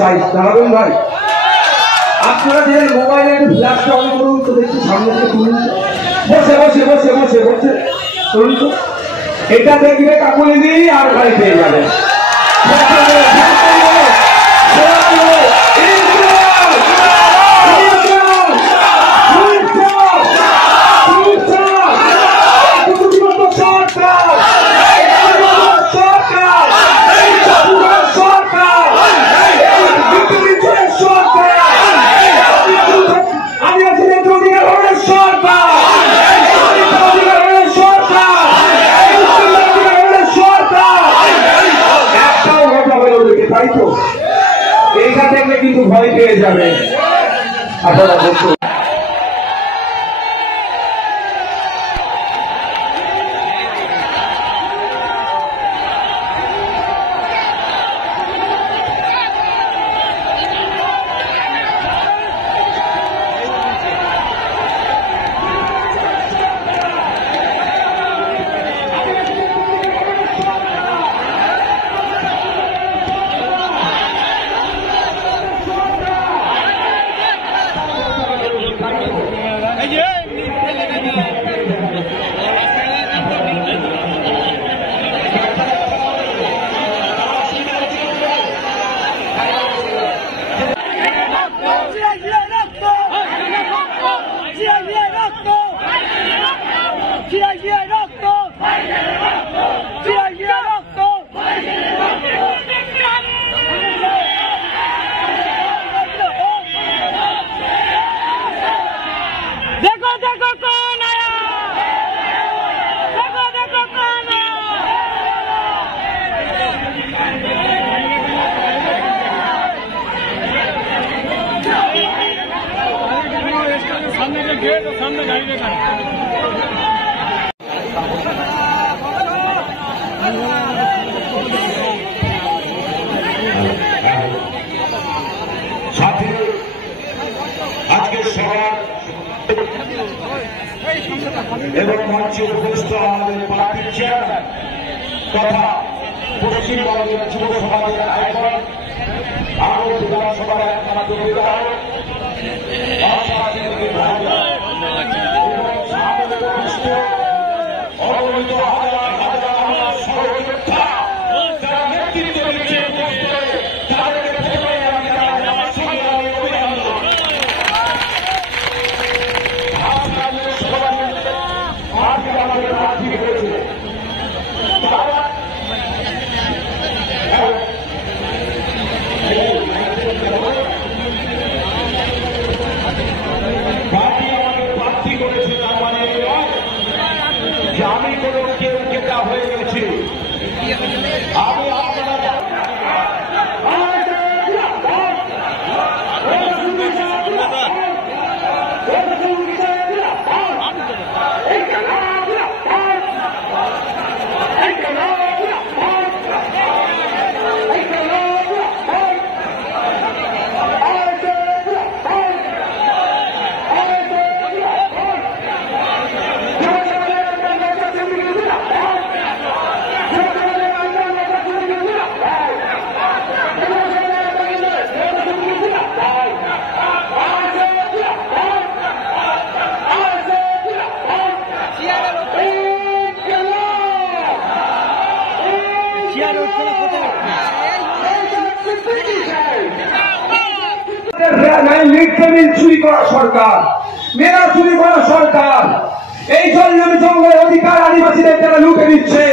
চাই দাঁড়াবেন ভাই। আপনারা যে মোবাইলে ফ্ল্যাশটা অন করুন তো দেখছি সামনে থেকে তুলুন, বসে বসে বসে বসে বসে তুলুন তো। এটা দেখবে কাকুলি দিই আর ভাই পেয়ে যাবে। তাই তো এইটা দেখলে কিন্তু ভয় পেয়ে যাবে আপনারা বলুন। सामने गाड़ी देखा साथी आज के सवाल एवं मंचे उपस्थित हमारे पार्टी चेयरमैन तथा पश्चिम बंगेर যুব সমাজের আইকন আরো বিধানসভার একমাত্র বিধায়ক অগণিত হাজার হাজার আমার সহযোদ্ধা যারা নেতৃত্ব দিচ্ছে তাদেরকে প্রথমে আমি আমার সঙ্গে আমি অভিনন্দন আমাদের প্রার্থী করেছে পার্টি আমাকে প্রার্থী করেছে তার মানে যে আমি কোনো কেউ কেটা হয়ে গেছি আমি আপনারা চুরি করা সরকার, মেয়েরা চুরি করা সরকার, এই জঙ্গলের অধিকার আদিবাসীদের যারা লুটে নিচ্ছে,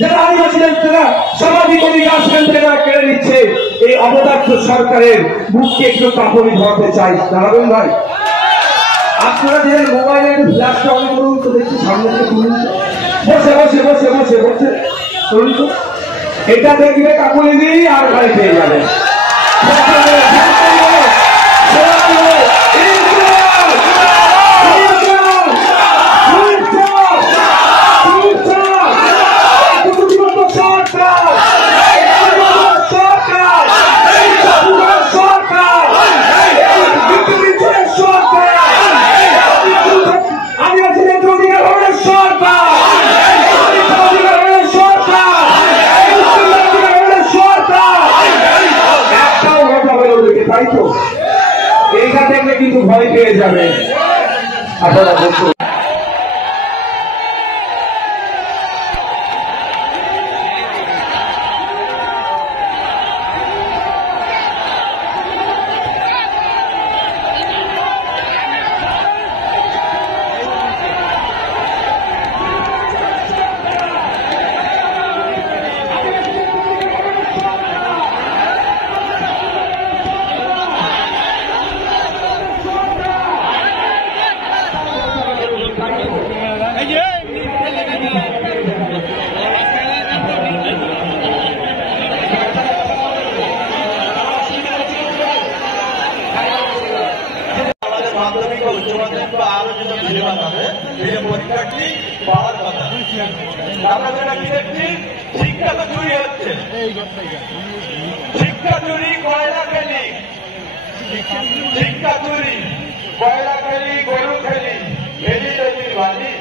যারা আদিবাসীদের যারা সামাজিক অধিকার সেখান থেকে কেড়ে নিচ্ছে, এই অবদার্থ সরকারের মুখকে একটু কাপড়ি ধরতে চাই দাঁড়াবেন ভাই। আপনারা যে মোবাইলে ফ্ল্যাশটা অন করুন তো দেখছি সামনে থেকে তুলুন, বসে বসে বসে বসে বসে তুলুন তো। এটা দেখবে কাকুলি দিই আর ভাই পেয়ে যাবে। তাই তো? এইটা দেখলে কিন্তু ভয় পেয়ে যাবে আপনারা বলুন। মাধ্যমিক ও উচ্চ মাধ্যমিক বা আরো যেসব সিলেবাস আছে সেই পরীক্ষার্থী পাওয়ার কথা। আমরা যেটা কি দেখছি, শিক্ষা তো চুরি হচ্ছে, শিক্ষা চুরি, কয়লা খেলি, শিক্ষা চুরি, কয়লা খেলি, গরু খেলি, খেলি তৈরির বালি,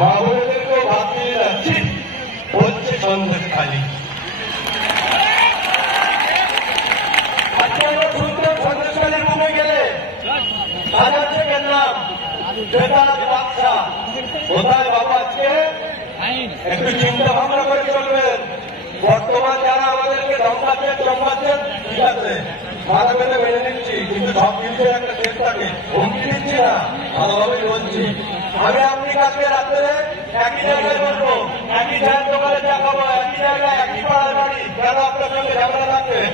মা বোনেদেরকেও ভাত দিয়ে যাচ্ছি, হচ্ছে সন্দেশ খালি। আজকে আমরা শুনতে সন্দেশ খালি রুমে গেলে হাজার থেকে নাম বেতাজ বাদশা কোথায় বাবা? আজকে একটু চিন্তা ভাবনা করে চলবেন। বর্তমান যারা আমাদেরকে ধমকাচ্ছেন চমকাচ্ছেন, ঠিক আছে, মাথা পেতে মেনে নিচ্ছি, কিন্তু সব কিন্তু একটা শেষ থাকে। হুমকি দিচ্ছি না, ভালোভাবেই বলছি। আমি আপনি কালকে রাত্রে একই জায়গায় বলবো, একই চায়ের দোকানে চা খাবো, একই জায়গায় একই পাড়ার বাড়ি, কেন আপনার সঙ্গে ঝগড়া থাকবে?